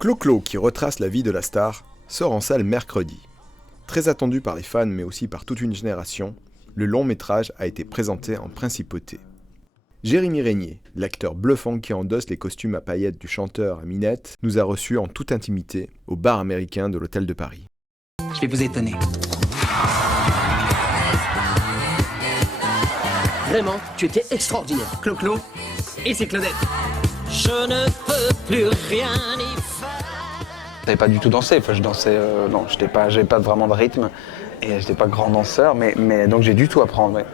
Clo-Clo, qui retrace la vie de la star, sort en salle mercredi. Très attendu par les fans mais aussi par toute une génération, le long métrage a été présenté en principauté. Jérémy Régnier, l'acteur bluffant qui endosse les costumes à paillettes du chanteur à Minette, nous a reçus en toute intimité au bar américain de l'Hôtel de Paris. Je vais vous étonner. Vraiment, tu étais extraordinaire. Clo-Clo et c'est Claudette. Je ne peux plus rien y faire. Je n'avais pas du tout dansé, enfin je dansais, non, j'avais pas vraiment de rythme et j'étais pas grand danseur, mais donc j'ai dû tout apprendre, ouais.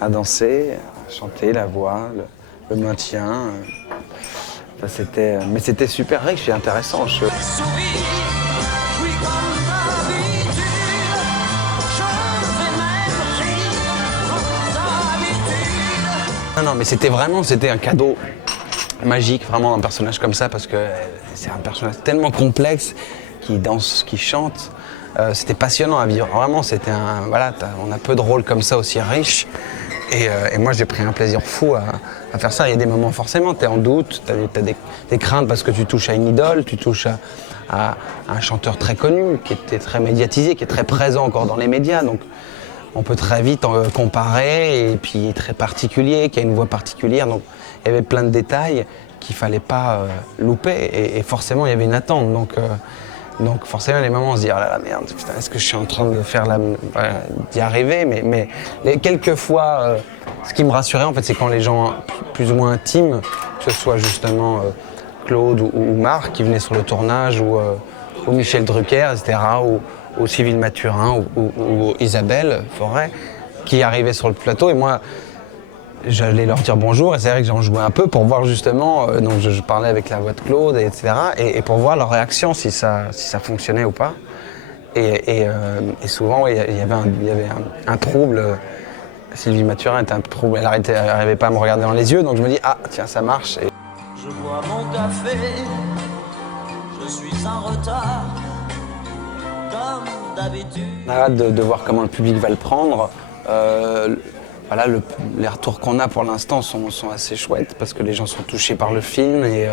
À danser, à chanter, la voix, le maintien. Enfin, mais c'était super riche et intéressant. Non, mais c'était un cadeau magique, vraiment, un personnage comme ça, parce que c'est un personnage tellement complexe, qui danse, qui chante. C'était passionnant à vivre. Vraiment, on a peu de rôles comme ça aussi riches. Et moi, j'ai pris un plaisir fou à faire ça. Il y a des moments, forcément, tu es en doute, tu as des craintes parce que tu touches à une idole, tu touches à un chanteur très connu, qui était très médiatisé, qui est très présent encore dans les médias. Donc, on peut très vite comparer, et puis il est très particulier, qui a une voix particulière. Donc, il y avait plein de détails qu'il ne fallait pas louper. Et forcément, il y avait une attente. Donc forcément, les moments, on se dit « Oh là là, merde, putain, est-ce que je suis en train de faire d'y arriver ?» Mais quelques fois, ce qui me rassurait, en fait, c'est quand les gens plus ou moins intimes, que ce soit justement Claude ou Marc qui venaient sur le tournage, ou Michel Drucker, etc., ou Sylvie Mathurin, ou Isabelle Forêt, qui arrivaient sur le plateau. Et moi, j'allais leur dire bonjour, et c'est vrai que j'en jouais un peu pour voir justement, donc je parlais avec la voix de Claude, etc., et pour voir leur réaction, si ça fonctionnait ou pas. Et souvent, ouais, il y avait un trouble. Sylvie Mathurin était un peu trouble, elle n'arrivait pas à me regarder dans les yeux, donc je me dis, ah tiens, ça marche. Je bois mon café, je suis en retard, comme d'habitude. On a hâte de voir comment le public va le prendre. Voilà, les retours qu'on a pour l'instant sont assez chouettes parce que les gens sont touchés par le film et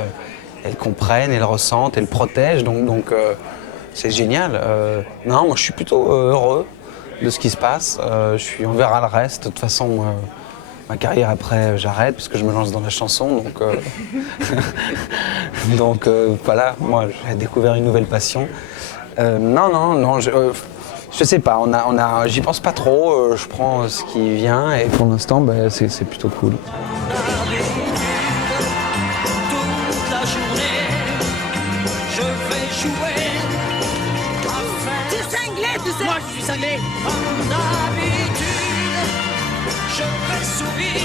elles comprennent, elles le ressentent, elles le protègent, donc c'est génial. Non, moi je suis plutôt heureux de ce qui se passe. On verra le reste. De toute façon, ma carrière après, j'arrête parce que je me lance dans la chanson. Donc voilà, moi j'ai découvert une nouvelle passion. Non, je sais pas, j'y pense pas trop, je prends ce qui vient et pour l'instant c'est plutôt cool. Toute la journée, je vais jouer. T'es cinglé, tu sais. Moi je suis cinglé. Comme d'habitude, je vais sourire.